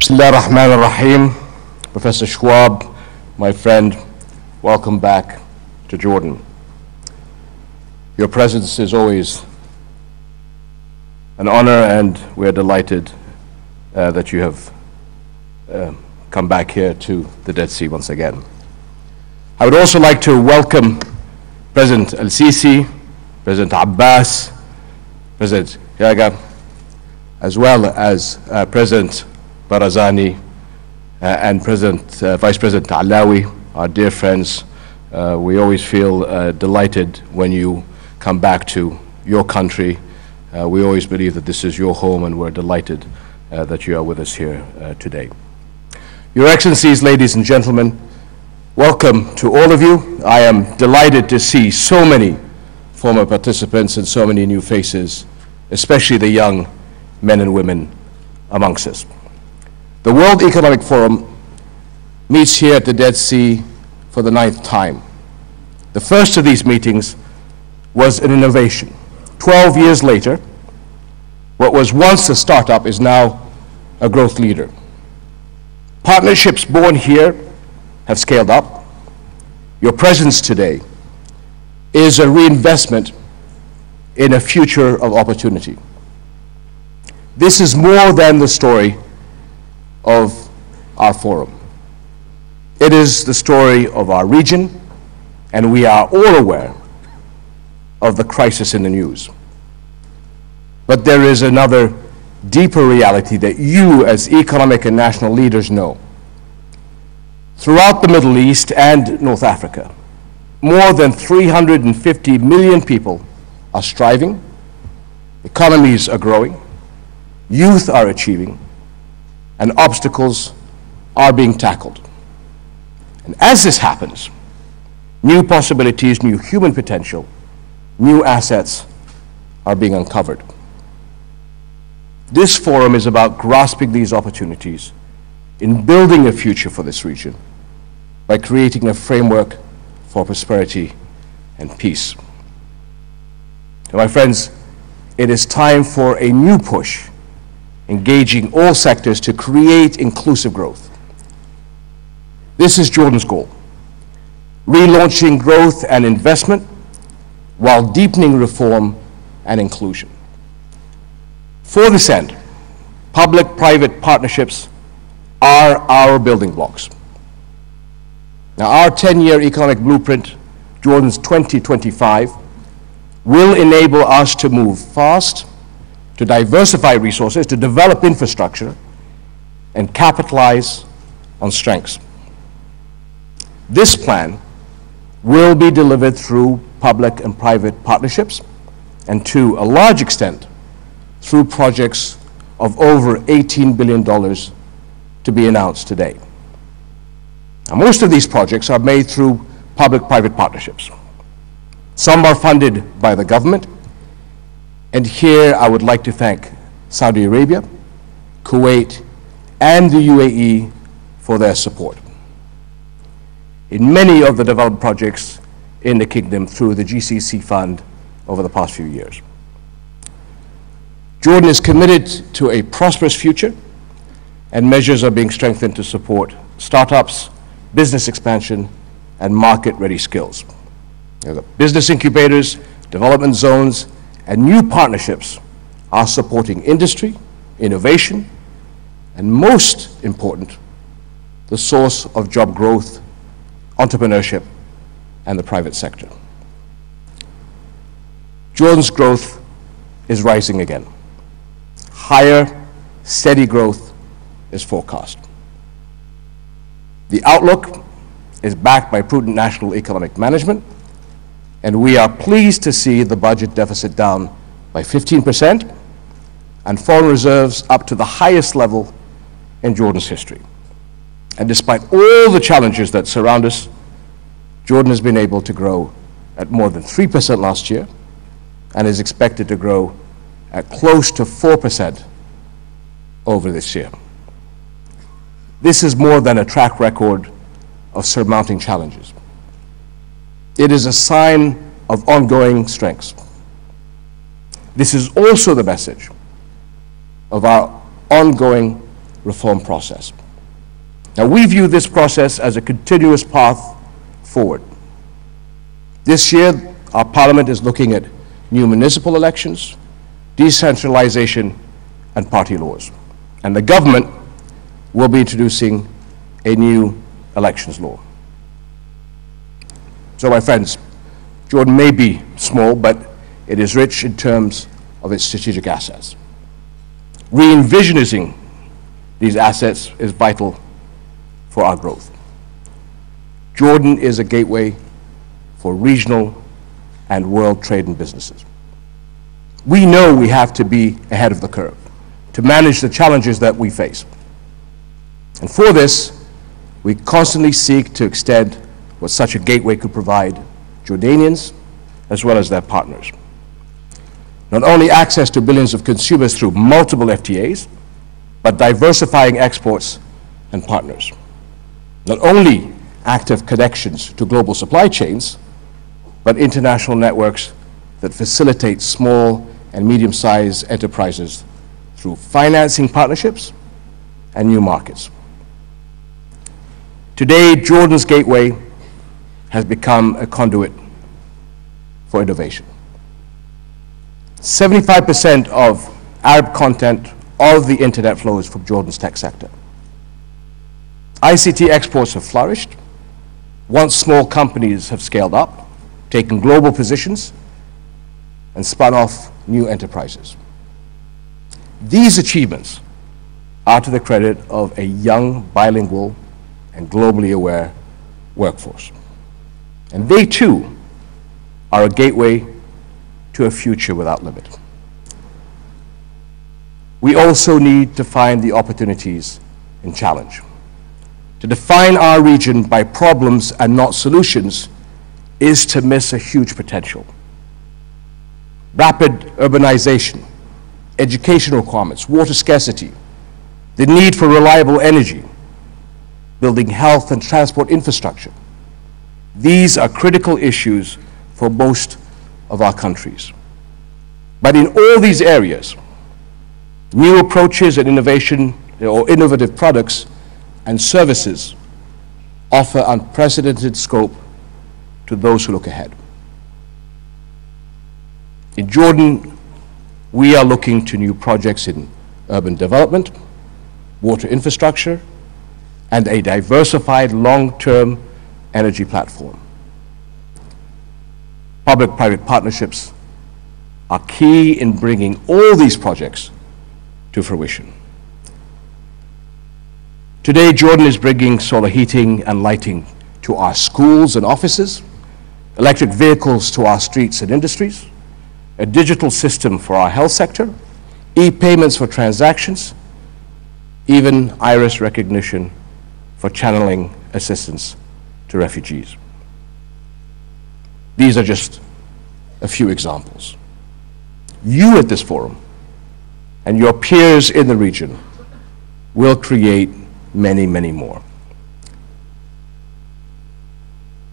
Bismillah ar-Rahman ar-Rahim. Professor Schwab, my friend, welcome back to Jordan. Your presence is always an honor, and we're delighted that you have come back here to the Dead Sea once again. I would also like to welcome President Al-Sisi, President Abbas, President Yaga, as well as President Barazani and Vice President Alawi, our dear friends. We always feel delighted when you come back to your country. We always believe that this is your home, and we're delighted that you are with us here today. Your Excellencies, ladies and gentlemen, welcome to all of you. I am delighted to see so many former participants and so many new faces, especially the young men and women amongst us. The World Economic Forum meets here at the Dead Sea for the 9th time. The first of these meetings was an innovation. 12 years later, what was once a startup is now a growth leader. Partnerships born here have scaled up. Your presence today is a reinvestment in a future of opportunity. This is more than the story of our forum. It is the story of our region, and we are all aware of the crisis in the news. But there is another deeper reality that you as economic and national leaders know. Throughout the Middle East and North Africa, more than 350 million people are striving, economies are growing, youth are achieving, and obstacles are being tackled. And as this happens, new possibilities, new human potential, new assets are being uncovered. This forum is about grasping these opportunities in building a future for this region by creating a framework for prosperity and peace. So my friends, it is time for a new push, engaging all sectors to create inclusive growth. This is Jordan's goal, relaunching growth and investment while deepening reform and inclusion. For this end, public-private partnerships are our building blocks. Now, our 10-year economic blueprint, Jordan's 2025, will enable us to move fast, to diversify resources, to develop infrastructure, and capitalize on strengths. This plan will be delivered through public and private partnerships, and to a large extent, through projects of over $18 billion to be announced today. Now, most of these projects are made through public-private partnerships. Some are funded by the government, and here I would like to thank Saudi Arabia, Kuwait, and the UAE for their support in many of the development projects in the kingdom through the GCC fund over the past few years. Jordan is committed to a prosperous future, and measures are being strengthened to support startups, business expansion, and market-ready skills. The business incubators, development zones, and new partnerships are supporting industry, innovation, and most important, the source of job growth, entrepreneurship, and the private sector. Jordan's growth is rising again. Higher, steady growth is forecast. The outlook is backed by prudent national economic management, and we are pleased to see the budget deficit down by 15% and foreign reserves up to the highest level in Jordan's history. And despite all the challenges that surround us, Jordan has been able to grow at more than 3% last year and is expected to grow at close to 4% over this year. This is more than a track record of surmounting challenges. It is a sign of ongoing strengths. This is also the message of our ongoing reform process. Now, we view this process as a continuous path forward. This year, our parliament is looking at new municipal elections, decentralization, and party laws. And the government will be introducing a new elections law. So, my friends, Jordan may be small, but it is rich in terms of its strategic assets. Re-envisioning these assets is vital for our growth. Jordan is a gateway for regional and world trade and businesses. We know we have to be ahead of the curve to manage the challenges that we face. And for this, we constantly seek to extend what such a gateway could provide Jordanians as well as their partners. Not only access to billions of consumers through multiple FTAs, but diversifying exports and partners. Not only active connections to global supply chains, but international networks that facilitate small and medium-sized enterprises through financing partnerships and new markets. Today, Jordan's gateway has become a conduit for innovation. 75% of Arab content of the internet flows from Jordan's tech sector. ICT exports have flourished. Once small companies have scaled up, taken global positions, and spun off new enterprises. These achievements are to the credit of a young, bilingual, and globally aware workforce. And they too are a gateway to a future without limit. We also need to find the opportunities in challenge. To define our region by problems and not solutions is to miss a huge potential. Rapid urbanization, education requirements, water scarcity, the need for reliable energy, building health and transport infrastructure. These are critical issues for most of our countries. But in all these areas, new approaches and innovation or innovative products and services offer unprecedented scope to those who look ahead. In Jordan, we are looking to new projects in urban development, water infrastructure, and a diversified long-term energy platform. Public-private partnerships are key in bringing all these projects to fruition. Today, Jordan is bringing solar heating and lighting to our schools and offices, electric vehicles to our streets and industries, a digital system for our health sector, e-payments for transactions, even iris recognition for channeling assistance to refugees. These are just a few examples. You at this forum and your peers in the region will create many, many more.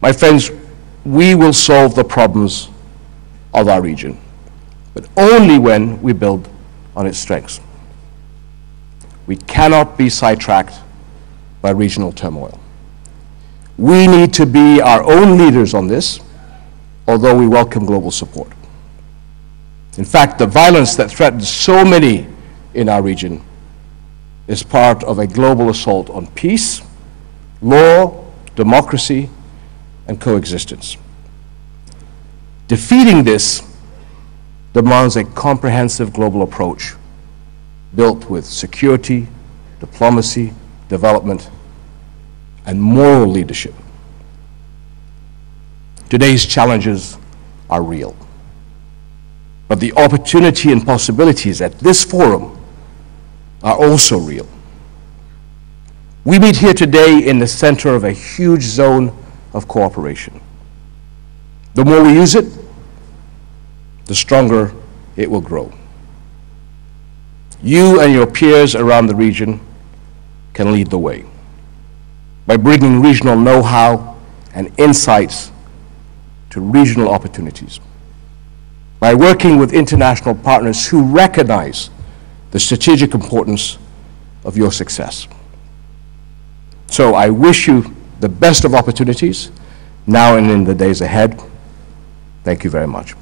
My friends, we will solve the problems of our region, but only when we build on its strengths. We cannot be sidetracked by regional turmoil. We need to be our own leaders on this, although we welcome global support. In fact, the violence that threatens so many in our region is part of a global assault on peace, law, democracy, and coexistence. Defeating this demands a comprehensive global approach built with security, diplomacy, development, and moral leadership. Today's challenges are real, but the opportunity and possibilities at this forum are also real. We meet here today in the center of a huge zone of cooperation. The more we use it, the stronger it will grow. You and your peers around the region can lead the way by bringing regional know-how and insights to regional opportunities, by working with international partners who recognize the strategic importance of your success. So I wish you the best of opportunities now and in the days ahead. Thank you very much.